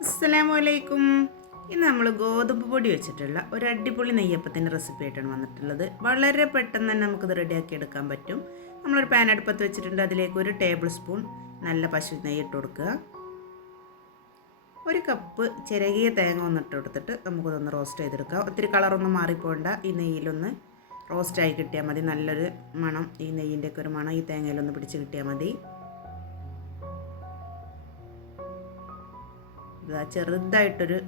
അസ്സലാമു അലൈക്കും ഇന്ന് നമ്മൾ ഗോതമ്പ് പൊടി വെച്ചിട്ടുള്ള ഒരു അടിപൊളി നെയ്യപ്പത്തിന്റെ റെസിപ്പി ആയിട്ടാണ് വന്നിട്ടുള്ളത്. വളരെ പെട്ടെന്ന് തന്നെ നമുക്കിത് റെഡിയാക്കി എടുക്കാൻ പറ്റും. നമ്മളൊരു പാൻ അടുപ്പത്ത് വെച്ചിട്ടുണ്ട്. അതിലേക്ക് ഒരു ടേബിൾ സ്പൂൺ നല്ല പശു നെയ്യ് ഇട്ട് കൊടുക്കുക. ഒരു കപ്പ് ചിരകിയ തേങ്ങ ഒന്ന് ഇട്ട് കൊടുത്തിട്ട് നമുക്കിതൊന്ന് റോസ്റ്റ് ചെയ്തെടുക്കാം. ഒത്തിരി കളറൊന്നും മാറിപ്പോണ്ട ഈ നെയ്യിലൊന്ന് റോസ്റ്റായി കിട്ടിയാൽ മതി. നല്ലൊരു മണം ഈ നെയ്യിന്റെയൊക്കെ ഒരു മണം ഈ തേങ്ങയിലൊന്ന് പിടിച്ച് കിട്ടിയാൽ മതി. ചെറുതായിട്ടൊരു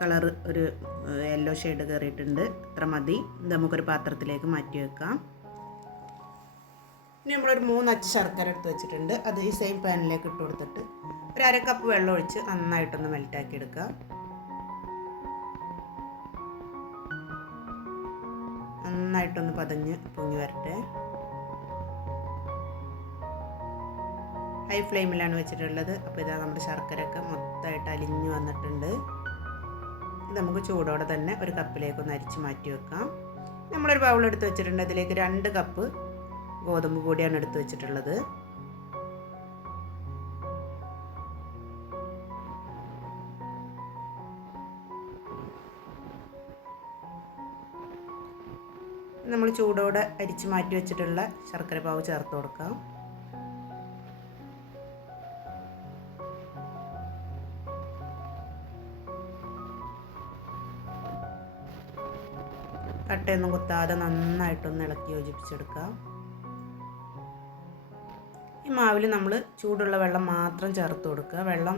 കളറ് ഒരു യെല്ലോ ഷെയ്ഡ് കയറിയിട്ടുണ്ട് അത്ര മതി. ഇത് നമുക്കൊരു പാത്രത്തിലേക്ക് മാറ്റി വെക്കാം. ഇനി നമ്മളൊരു മൂന്ന് അച്ച് ശർക്കര എടുത്ത് വെച്ചിട്ടുണ്ട്. അത് ഈ സെയിം പാനിലേക്ക് ഇട്ട് കൊടുത്തിട്ട് ഒരു അര കപ്പ് വെള്ളം ഒഴിച്ച് നന്നായിട്ടൊന്ന് മെൽറ്റാക്കി എടുക്കാം നന്നായിട്ടൊന്ന് പതഞ്ഞ് പൊങ്ങി വരട്ടെ. ഹൈ ഫ്ലെയിമിലാണ് വെച്ചിട്ടുള്ളത്. അപ്പോൾ ഇതാ നമ്മുടെ ശർക്കരയൊക്കെ മൊത്തമായിട്ട് അലിഞ്ഞു വന്നിട്ടുണ്ട്. ഇത് നമുക്ക് ചൂടോടെ തന്നെ ഒരു കപ്പിലേക്ക് ഒന്ന് അരിച്ച് മാറ്റി വെക്കാം. നമ്മളൊരു ബൗൾ എടുത്ത് വെച്ചിട്ടുണ്ട്. അതിലേക്ക് രണ്ട് കപ്പ് ഗോതമ്പ് പൊടിയാണ് എടുത്ത് വെച്ചിട്ടുള്ളത്. നമ്മൾ ചൂടോടെ അരിച്ച് മാറ്റി വെച്ചിട്ടുള്ള ശർക്കര പാവ് ചേർത്ത് കൊടുക്കാം. കട്ടയൊന്നും കുത്താതെ നന്നായിട്ടൊന്ന് ഇളക്കി യോജിപ്പിച്ചെടുക്കാം ഈ മാവിൽ നമ്മൾ ചൂടുള്ള വെള്ളം മാത്രം ചേർത്ത് കൊടുക്കുക. വെള്ളം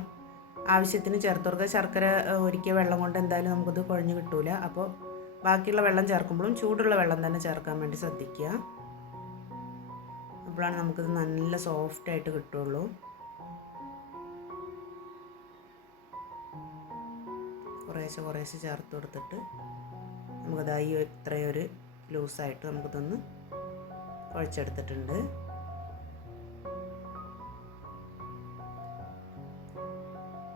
ആവശ്യത്തിന് ചേർത്ത് കൊടുക്കുക. ശർക്കര ഒരിക്കൽ വെള്ളം കൊണ്ട് എന്തായാലും നമുക്കത് കുഴഞ്ഞ് കിട്ടൂല. അപ്പോൾ ബാക്കിയുള്ള വെള്ളം ചേർക്കുമ്പോഴും ചൂടുള്ള വെള്ളം തന്നെ ചേർക്കാൻ വേണ്ടി ശ്രദ്ധിക്കുക. അപ്പോഴാണ് നമുക്കിത് നല്ല സോഫ്റ്റായിട്ട് കിട്ടുള്ളൂ. കുറേശ്ശെ കുറേശ്ശെ ചേർത്ത് കൊടുത്തിട്ട് നമുക്കതായി ഇത്രയൊരു ലൂസായിട്ട് നമുക്കിതൊന്ന് കുഴച്ചെടുത്തിട്ടുണ്ട്.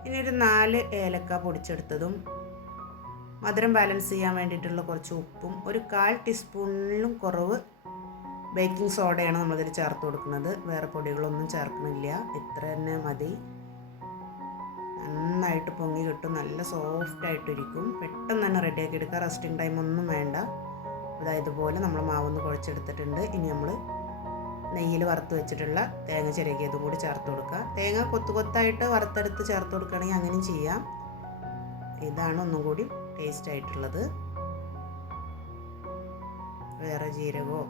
ഇനി ഒരു നാല് ഏലക്ക പൊടിച്ചെടുത്തതും മധുരം ബാലൻസ് ചെയ്യാൻ വേണ്ടിയിട്ടുള്ള കുറച്ച് ഉപ്പും ഒരു കാൽ ടീസ്പൂണിലും കുറവ് ബേക്കിംഗ് സോഡയാണ് നമ്മളിതിൽ ചേർത്ത് കൊടുക്കുന്നത്. വേറെ പൊടികളൊന്നും ചേർക്കണില്ല. ഇത്ര തന്നെ മതി. നന്നായിട്ട് പൊങ്ങി കിട്ടും. നല്ല സോഫ്റ്റ് ആയിട്ടിരിക്കും. പെട്ടെന്ന് തന്നെ റെഡിയാക്കി എടുക്കുക റെസ്റ്റിംഗ് ടൈം ഒന്നും വേണ്ട. അതായത് ഇതുപോലെ നമ്മൾ മാവൊന്ന് കുഴച്ചെടുത്തിട്ടുണ്ട്. ഇനി നമ്മൾ നെയ്യിൽ വറുത്ത് വെച്ചിട്ടുള്ള തേങ്ങ ചിരകിയതും കൂടി ചേർത്ത് കൊടുക്കുക. തേങ്ങ കൊത്തു കൊത്തായിട്ട് വറുത്തെടുത്ത് ചേർത്ത് കൊടുക്കുകയാണെങ്കിൽ അങ്ങനെയും ചെയ്യാം. ഇതാണ് ഒന്നും കൂടി ടേസ്റ്റ് ആയിട്ടുള്ളത്. വേറെ ജീരകമോ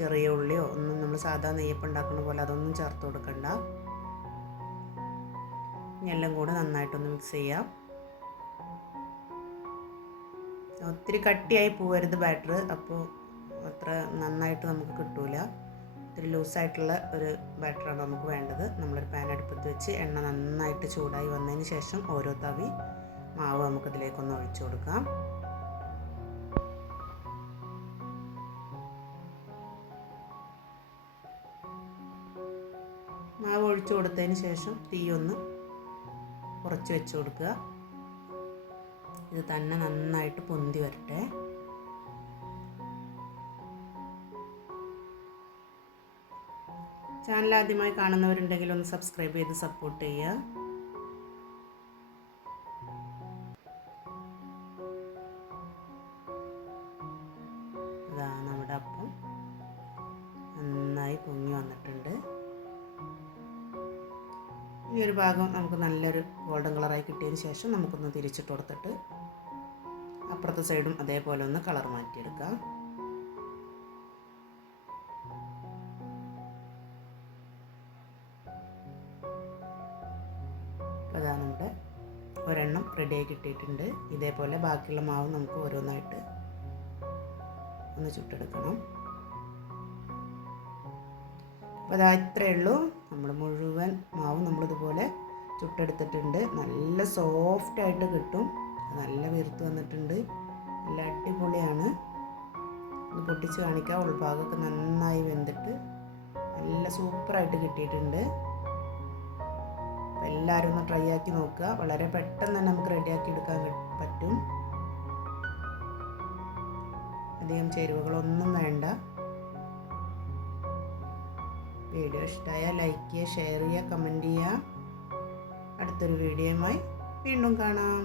ചെറിയ ഉള്ളിയോ ഒന്നും നമ്മൾ സാധാ നെയ്യപ്പം ഉണ്ടാക്കുന്ന പോലെ അതൊന്നും ചേർത്ത് കൊടുക്കണ്ട. എല്ലാം കൂടെ നന്നായിട്ടൊന്ന് മിക്സ് ചെയ്യാം. ഒത്തിരി കട്ടിയായി പോകരുത് ബാറ്റർ അപ്പോൾ അത്ര നന്നായിട്ട് നമുക്ക് കിട്ടൂല. ഒത്തിരി ലൂസായിട്ടുള്ള ഒരു ബാറ്ററാണ് നമുക്ക് വേണ്ടത്. നമ്മളൊരു പാൻ അടുപ്പത്ത് വെച്ച് എണ്ണ നന്നായിട്ട് ചൂടായി വന്നതിന് ശേഷം ഓരോ തവി മാവ് നമുക്കിതിലേക്കൊന്ന് ഒഴിച്ചു കൊടുക്കാം. മാവ് ഒഴിച്ചു കൊടുത്തതിന് ശേഷം തീ ഒന്ന് കുറച്ച് വെച്ച് കൊടുക്കുക. ഇത് തന്നെ നന്നായിട്ട് പൊന്തി വരട്ടെ. ചാനൽ ആദ്യമായി കാണുന്നവരുണ്ടെങ്കിൽ ഒന്ന് സബ്സ്ക്രൈബ് ചെയ്ത് സപ്പോർട്ട് ചെയ്യുക. ഇതാ നമ്മുടെ അപ്പം നന്നായി പൊങ്ങി വന്നിട്ടുണ്ട്. ഈ ഒരു ഭാഗം നമുക്ക് നല്ലൊരു ഗോൾഡൻ കളറായി കിട്ടിയതിന് ശേഷം നമുക്കൊന്ന് തിരിച്ചിട്ട് കൊടുത്തിട്ട് അപ്പുറത്തെ സൈഡും അതേപോലെ ഒന്ന് കളർ മാറ്റിയെടുക്കാം. അതാ നമ്മുടെ ഒരെണ്ണം റെഡിയായി കിട്ടിയിട്ടുണ്ട്. ഇതേപോലെ ബാക്കിയുള്ള മാവ് നമുക്ക് ഓരോന്നായിട്ട് ഒന്ന് ചുട്ടെടുക്കണം. അപ്പോൾ അതാ ഇത്രയേ ഉള്ളൂ. നമ്മൾ മുഴുവൻ മാവും നമ്മളിതുപോലെ ചുട്ടെടുത്തിട്ടുണ്ട്. നല്ല സോഫ്റ്റ് ആയിട്ട് കിട്ടും. നല്ല വീർത്ത് വന്നിട്ടുണ്ട്. നല്ല അടിപൊളിയാണ്. ഒന്ന് പൊട്ടിച്ച് കാണിക്കാം. ഉൾഭാഗമൊക്കെ നന്നായി വെന്തിട്ട് നല്ല സൂപ്പറായിട്ട് കിട്ടിയിട്ടുണ്ട്. എല്ലാവരും ഒന്ന് ട്രൈ ആക്കി നോക്കുക. വളരെ പെട്ടെന്ന് തന്നെ നമുക്ക് റെഡിയാക്കി എടുക്കാൻ പറ്റും. അധികം ചേരുവകളൊന്നും വേണ്ട. വീഡിയോ ഇഷ്ടമായാൽ ലൈക്ക് ചെയ്യുക ഷെയർ ചെയ്യുക കമന്റ് ചെയ്യുക. അടുത്തൊരു വീഡിയോയുമായി വീണ്ടും കാണാം.